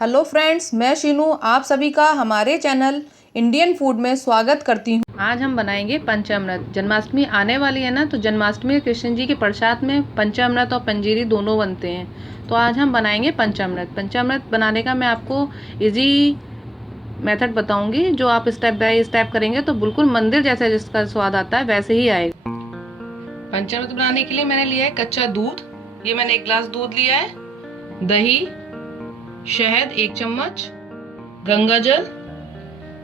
Hello friends, मैं शीनू आप सभी का हमारे चैनल इंडियन फूड में स्वागत करती हूँ। आज हम बनाएंगे पंचामृत। जन्माष्टमी आने वाली है ना, तो जन्माष्टमी में कृष्ण जी के प्रसाद में पंचामृत और पंजीरी दोनों बनते हैं। तो आज हम बनाएंगे पंचामृत। पंचामृत बनाने का मैं आपको इजी मेथड बताऊंगी, जो आप स्टेप बाय स्टेप करेंगे तो बिल्कुल मंदिर जैसा जिसका स्वाद आता है वैसे ही आएगा। पंचामृत बनाने के लिए मैंने लिया है कच्चा दूध। ये मैंने 1 गिलास दूध लिया है, दही, शहद 1 चम्मच, गंगा जल,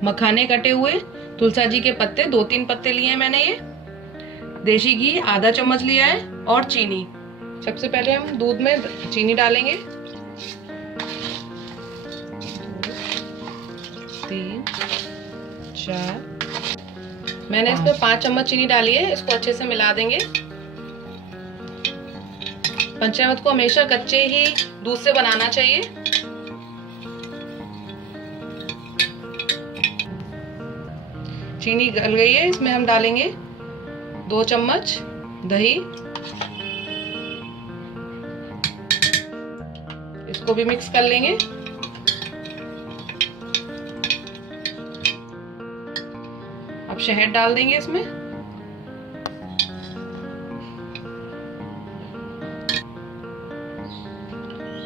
मखाने कटे हुए, तुलसा जी के पत्ते 2-3 पत्ते लिए हैं मैंने, ये देशी घी आधा चम्मच लिया है और चीनी। सबसे पहले हम दूध में चीनी डालेंगे। 3, 4, मैंने इसमें 5 चम्मच चीनी डाली है। इसको अच्छे से मिला देंगे। पंचामृत को हमेशा कच्चे ही दूध से बनाना चाहिए। चीनी गल गई है, इसमें हम डालेंगे 2 चम्मच दही। इसको भी मिक्स कर लेंगे। अब शहद डाल देंगे इसमें।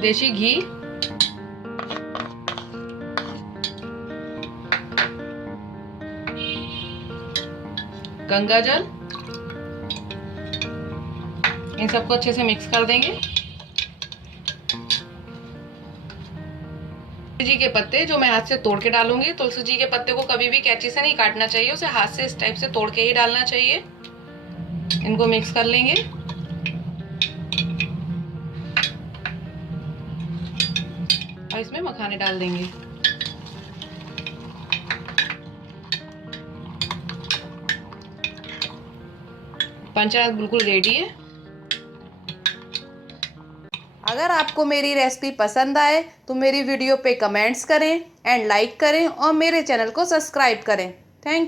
देशी घी, गंगा जल, इन सबको अच्छे से मिक्स कर देंगे। तुलसी जी के पत्ते जो मैं हाथ से तोड़ के डालूंगी। तुलसी जी के पत्ते को कभी भी कैंची से नहीं काटना चाहिए, उसे हाथ से इस टाइप से तोड़ के ही डालना चाहिए। इनको मिक्स कर लेंगे। और इसमें मखाने डाल देंगे। पंचामृत बिल्कुल रेडी है। अगर आपको मेरी रेसिपी पसंद आए तो मेरी वीडियो पे कमेंट्स करें एंड लाइक करें और मेरे चैनल को सब्सक्राइब करें। Thank you.